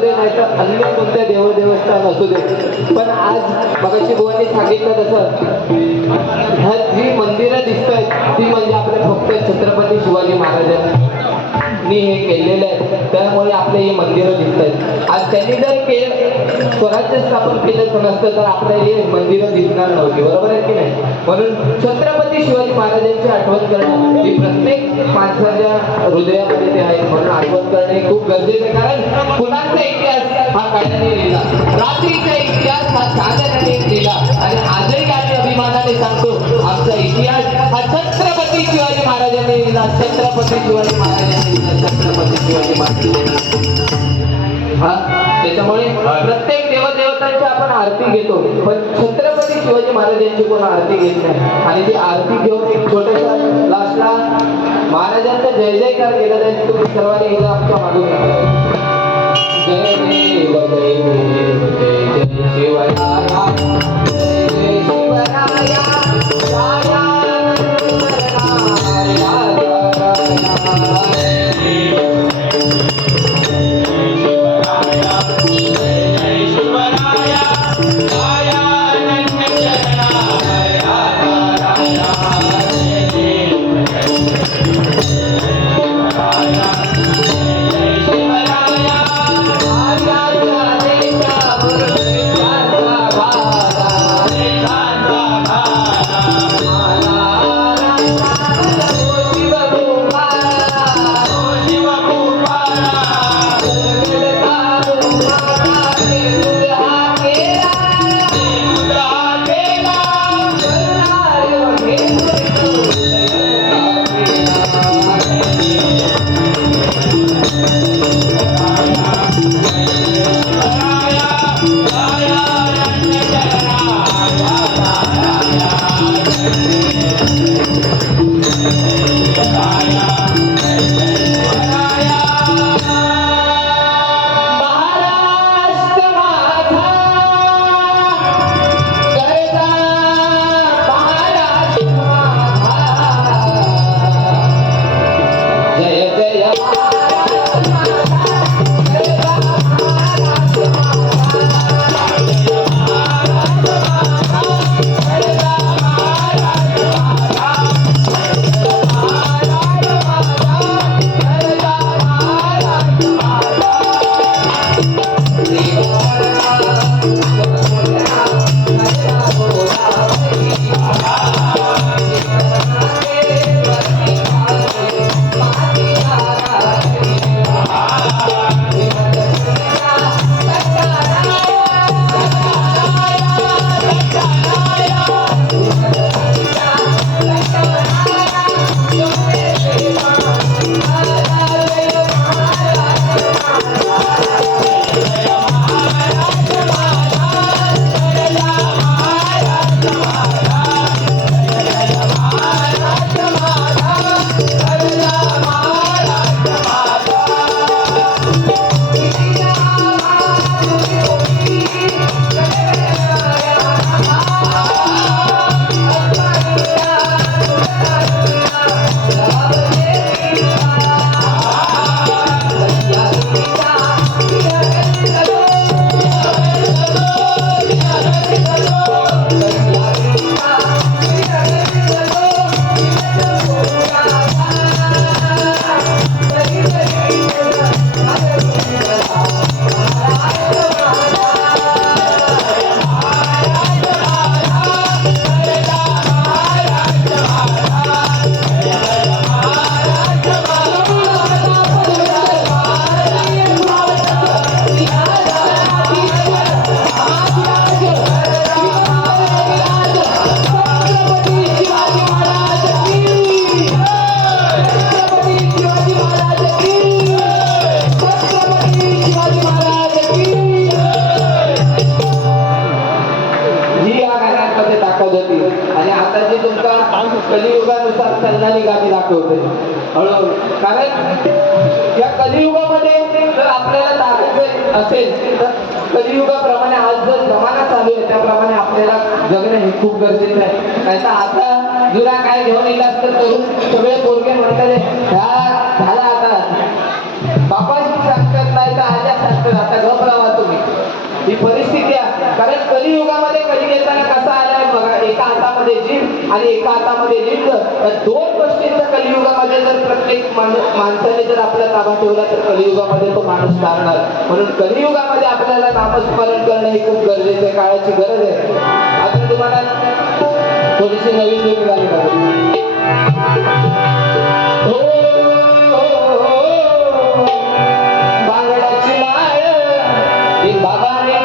दे नाही तर अन्य कोणत्या देवदेवस्थान असू दे. पण आज मगाशी बुवांनी सांगितलं तसं ह्या जी मंदिरं दिसत आहेत ती म्हणजे आपले फक्त छत्रपती शिवाजी महाराजांनी हे केलेलं आहे त्यामुळे आपले ही मंदिरं दिसत आहेत आज त्यांनी जर के स्वराज्य स्थापन केलं नसतं तर आपल्याला हे मंदिरं दिसणार नव्हती. बरोबर आहे की नाही? म्हणून छत्रपती शिवाजी महाराजांची आठवण करणं ही प्रत्येक माणसाच्या हृदयामध्ये ते आहे म्हणून आठवण करणे खूप गरजेचं कारण फुलांचा इतिहास हा काळाने लिहिला? रात्रीचा इतिहास हा साधनाने लिहिला. आणि आजही आम्ही अभिमानाने सांगतो आमचा इतिहास हा छत्रपती शिवाजी महाराजांनी लिहिला. छत्रपती शिवाजी महाराजांनी लिहिला. छत्रपती शिवाजी महाराजांनी हा? त्याच्यामुळे प्रत्येक देवदेवतांची आपण आरती घेतो. पण छत्रपती शिवाजी महाराजांची कोण आरती घेत नाही? आणि ती आरती घेऊन एक छोट्याशा लास्टला महाराजांचा जय जयकार केला जाईल तुम्ही सर्वांनी एकदा आमच्या मागून जय देव जय देव जय जय शिवराया जय शिवराया. करून सगळे पोरगे म्हणतात ह्या झाला आता. बापाशी सांगतात नाही तर आज्या सांगतात. आता गप राहा तुम्ही. ही परिस्थिती आहे. कारण कलियुगामध्ये कली येताना कसा आलाय बघा एका हातामध्ये जीव आणि एका हातामध्ये लिंग. दोन गोष्टींचा कलियुगामध्ये जर प्रत्येक माणसाने जर आपला ताबा ठेवला तर कलियुगामध्ये तो माणूस तारणार म्हणून कलियुगामध्ये आपल्याला नामस्मरण करणं हे खूप गरजेचं आहे. काळाची गरज आहे. आता तुम्हाला थोडीशी नवीन जुनी गाणी गाऊ. बांगड्याची माळ, ही बाबाने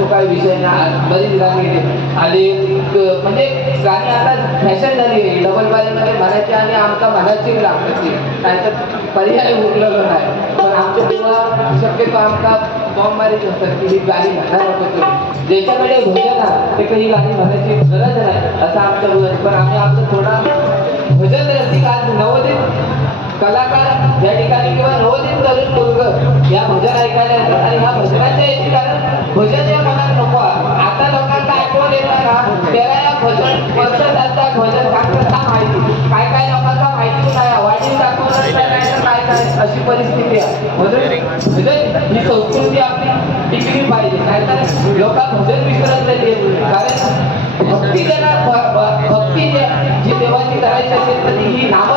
तो काय काही विषय नाही. बरीच गाणी येते आणि म्हणजे गाणी आता फॅशन झाली आहे. डबल बारीमध्ये म्हणायची आणि आमचा म्हणायची लागते नाहीतर पर्याय उरलेलं नाही. पण आमच्या तेव्हा शक्यतो आमचा बॉम्ब मारीत असतात की ही गाणी म्हणणार होतो ज्याच्याकडे भजन आहे ते काही गाणी म्हणायची गरज नाही असं आमचं पण आम्ही आमचं थोडा भजन रसिक कलाकार या ठिकाणी किंवा नवोदित तरुण मुलग या भजन ऐकायला येतात आणि ह्या भजनाच्या याची कारण भजन या मनात नको आता लोकांना ऐकून येतं ना त्याला या भजन वर्ष जातात भजन सांगतात माहिती? काय काय लोकांना माहिती नाही वाढीव दाखवतात काय काय काय काय? अशी परिस्थिती आहे. भजन भजन ही संस्कृती आपली टिकली पाहिजे. नाहीतर लोक भजन विसरत नाही. कारण भक्ती जरा भक्ती जे- जी देवाची करायची असेल तर ती ही नाम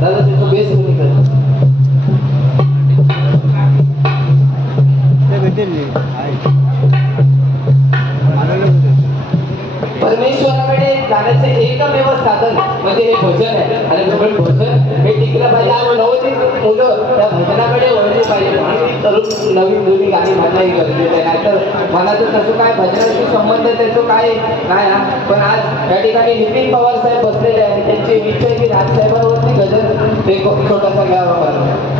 Nada de cabeça, रोज नवीन जुनी गाणी म्हणणं ही गरजेचं आहे. नाहीतर मनाचं तसं काय भजनाशी संबंध त्याचं काय नाही ना पण आज या ठिकाणी नितीन पवार साहेब बसलेले आहे आणि त्यांची इच्छा आहे की राजसाहेबांवरती गजल ते छोटासा घ्यावा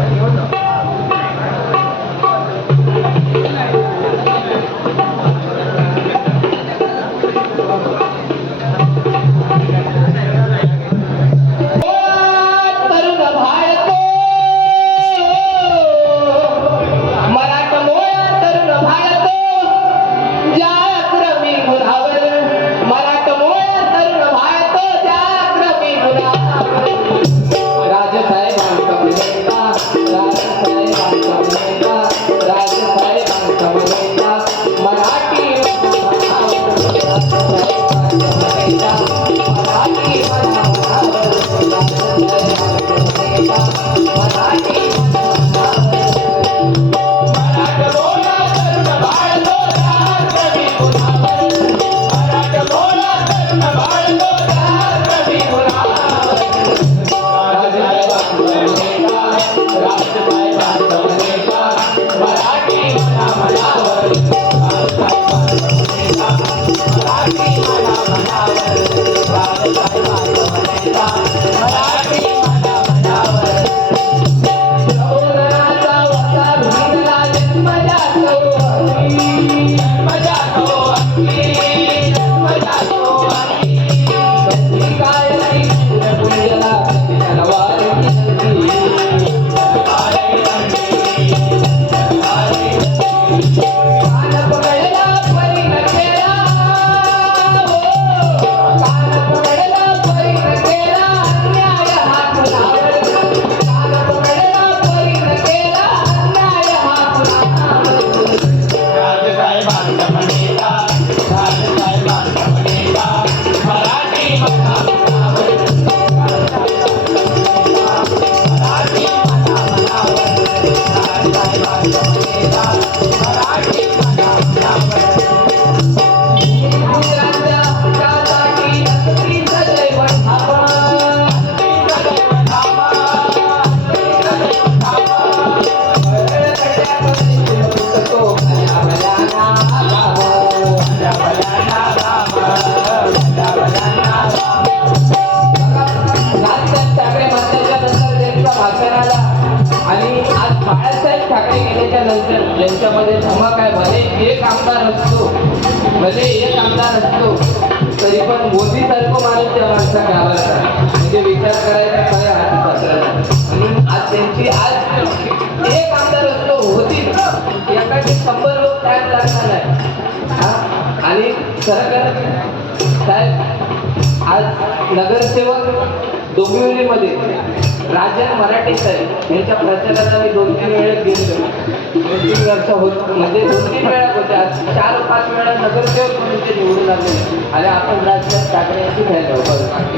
भले एक आमदार असतो तरी पण मोदी सारखं माणूस त्या माणसा गावाला म्हणजे विचार करायचा काय हातात म्हणून आज त्यांची आज एक आमदार असतो होती एकाचे शंभर लोक टाइम लागणार नाही आणि सरकार साहेब आज नगरसेवक डोंबिवलीमध्ये राजन मराठे साहेब यांच्या प्रचाराला मी दोन तीन वेळेस गेलो. दोन तीन वर्ष होत म्हणजे दोन तीन वेळा होते. आज चार पाच वेळा नगरसेवक म्हणून ते निवडून आले. आणि आपण राजसाहेब ठाकरे यांची घ्यायला बरं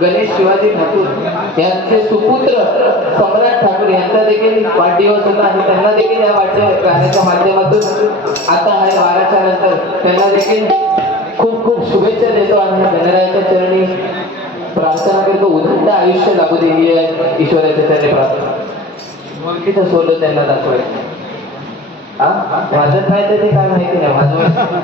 गणेश शिवाजी ठाकूर यांचे सुपुत्र सम्राट ठाकूर यांचा देखील वाढदिवस होता आणि त्यांना देखील या वाढदिवस गाण्याच्या माध्यमातून आता आहे बाराच्या नंतर. त्यांना देखील खूप खूप शुभेच्छा देतो आणि गणरायाच्या चरणी प्रार्थना करतो. उदंड आयुष्य लागू दे ही आहे ईश्वराच्या चरणी प्रार्थना. ओळखीचं सोलो त्यांना दाखवायचं. हा? वाजत नाही. तर ते काय माहिती नाही. वाजवायचं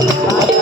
Thank you.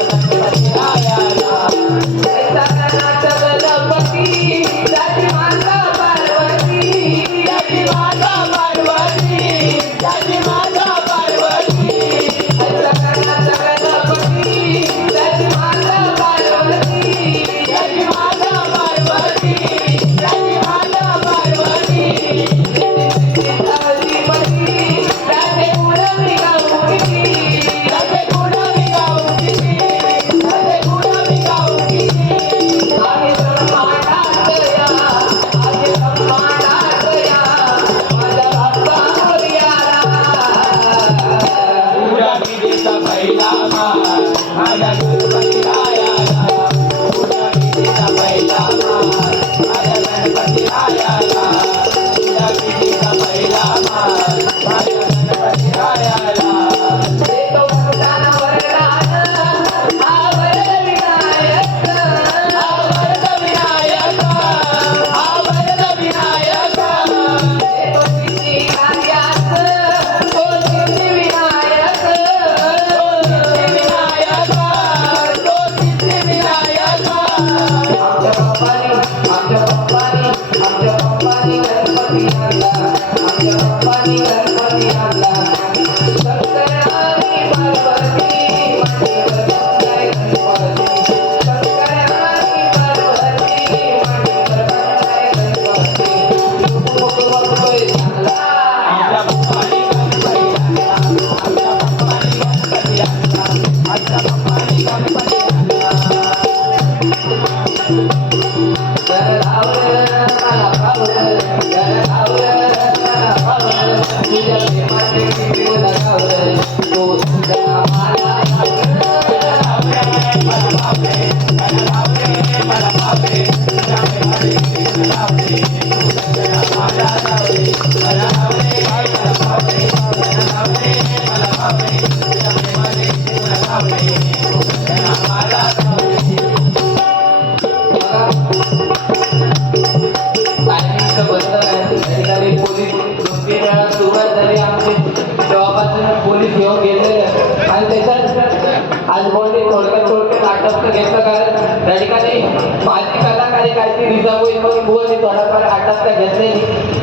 त्याच्यात आज थोडक्यात थोडक्यात घेतलं कारण त्या ठिकाणी माझी कलाकारी काहीतरी रिझर्व होईल म्हणून बोलले थोडाफार आटपचं घेतले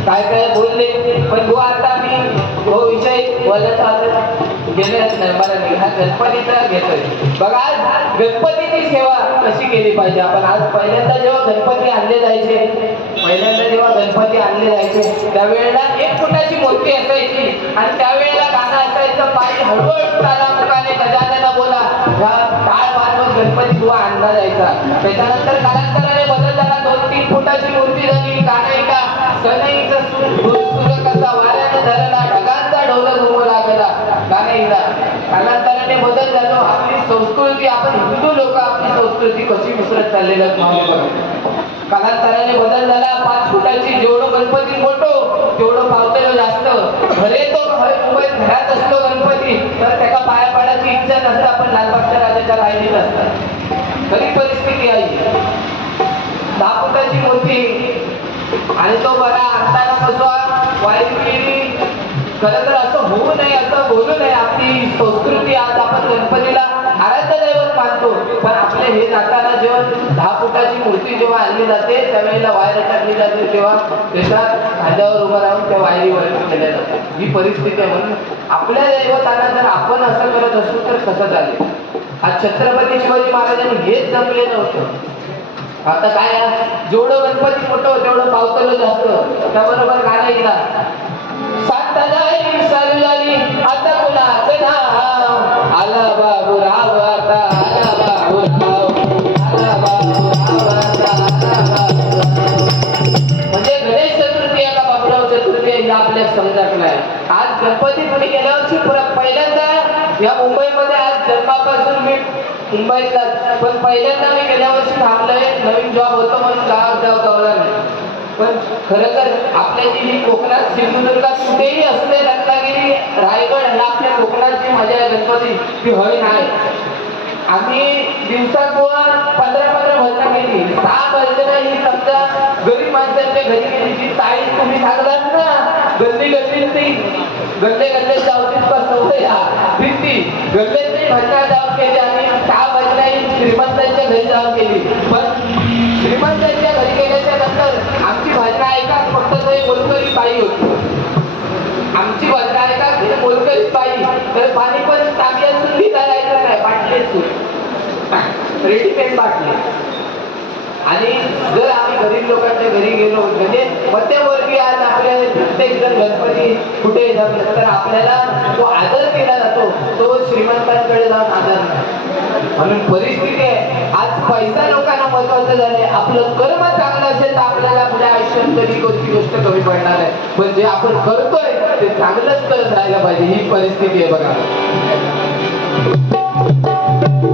काय काय बोलले पण बुवा आता मी तो विषय बोलायचा गेले नाही मला हा गणपतीचा घेतोय. बघा आज गणपतीची सेवा कशी केली पाहिजे आपण? आज पहिल्यांदा जेव्हा गणपती आणले जायचे पहिल्यांदा जेव्हा गणपती आणले जायचे त्यावेळेला एक फुटाची मूर्ती असायची आणि त्यावेळेला गाणं असायचं पाय हळूहळू ताला मुखाने बोला गणपती बुवा आणला जायचा. त्याच्यानंतर कालांतराने बदल झाला दोन तीन फुटाची मूर्ती झाली गाणं एका सनईचं सूर सूर कसा वाऱ्यानं धरला ढगांचा ढोलक उभं लागला. गाणं कालांतराने बदल झालो. आपली संस्कृती आपण हिंदू लोक आपली संस्कृती कशी विसरत चाललेलं कालांतराने बदल झाला पाच फुटाची जेवढं गणपती मोठो तेवढं पावतेलं जास्त. भले तो मुंबईत घरात असतो गणपती तर त्याला पाया पाडायची इच्छा नसतं आपण लालबागच्या राजाच्या राहिली नसतात खरी परिस्थिती आहे. दहा फुटाची मूर्ती आणि तो बरा आणताना बसवा वाईट खरं तर असं होऊ नये असं बोलू नये. आपली संस्कृती आज आपण गणपतीला आराध्य दैवत मानतो पण आपले हे जाताना जेव्हा दहा फुटाची मूर्ती जेव्हा आणली जाते त्यावेळेला वायर टाकली जाते तेव्हा त्याच्या खांद्यावर उभं राहून त्या वायरीवर केल्या जाते ही परिस्थिती आहे म्हणून आपल्या दैवताना जर आपण असं करत असू तर कसं चालेल? आज छत्रपती शिवाजी महाराजांनी हेच जमले नव्हतं. आता काय जेवढं गणपती मोठं तेवढं पावतलं जास्त. त्याबरोबर गाणं एकदा सात झाली आता कुणाचं नाव? आला बाबूराव आपल्या समजत नाही आज गणपतीपुढे गेल्या वर्षी पहिल्यांदा या मुंबईमध्ये आज जन्मापासून मी मुंबईतला पण पहिल्यांदा मी गेल्या वर्षी थांबलोय नवीन जॉब होतो म्हणून गावात जाऊ गावला नाही. पण खरं तर आपल्या जी ही कोकणात सिंधुदुर्गात कुठेही असते रत्नागिरी रायगड ह्या आपल्या कोकणात जी मजा आहे गणपती ती हवी नाही. आम्ही दिवसातून पंधरा पंधरा भजना केली. सहा भजना ही समजा गरीब माणसांच्या घरी गेली ताई तुम्ही सांगलात ना गल्ली गल्ली ती गल्ले गल्ले जाऊतीत बसवते. या भीती. गल्ले ती भजना जाऊन केली आणि सहा भजना ही श्रीमंतांच्या घरी जाऊन केली पण श्रीमंतांच्या घरी गेल्याच्यानंतर आमची भजना ऐका फक्त ते एक मोलकरी बाई होती. आमची भजना ऐका ती मोलकरी बाई. तर पाणी पण चांगली असून लिहिता राहायचं रेडीमेड बाटले. आणि जर आम्ही गरीब लोकांच्या घरी गेलो म्हणजे मध्यमवर्गीय आज आपल्या प्रत्येक जण गणपती कुठे जमलं तर आपल्याला जो आदर केला जातो तो श्रीमंतांकडे जाऊन आदर नाही. म्हणून परिस्थिती आहे आज पैसा लोकांना महत्वाचं झालंय आपलं कर्म चांगलं असेल तर आपल्याला आपल्या आयुष्यात कधी कोणती गोष्ट कमी पडणार आहे. पण जे आपण करतोय ते चांगलंच करत राहायला पाहिजे ही परिस्थिती आहे बघा. देतो